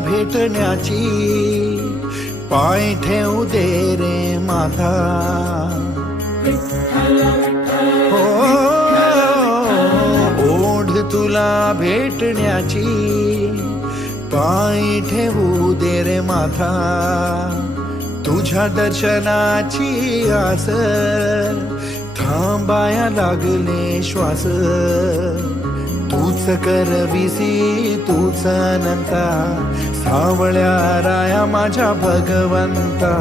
भेटण्याची पाय ठेवू दे रे माता हो ओढ तुला भेटण्याची पाय ठेवू दे रे माता तुझ्या दर्शनाची आस थांबाया लागले श्वास तूच करविसी तूच अनंता सावळ्या राया माझ्या भगवंता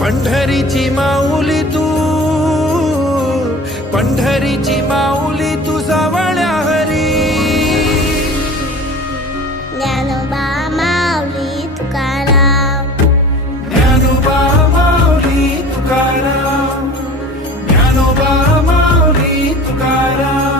पंढरीची माऊली तू पंढरीची माऊली तू सावळ्या हरी ज्ञानोबा माऊली तुकाराम ज्ञानोबा माऊली तुकाराम ज्ञानोबा माऊली तुकाराम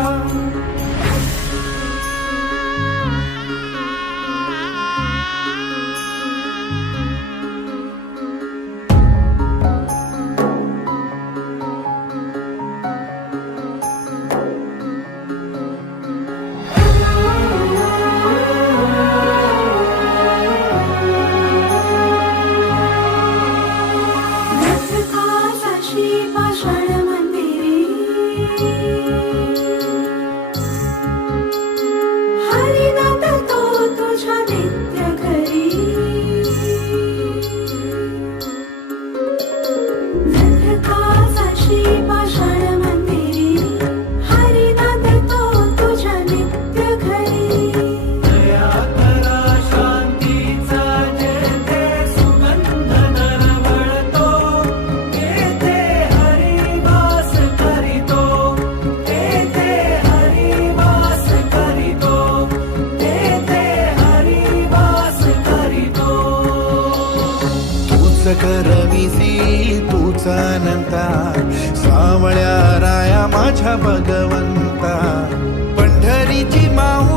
करविसी तूच अनंता सावळ्या राया माझ्या भगवंता पंढरीची माऊ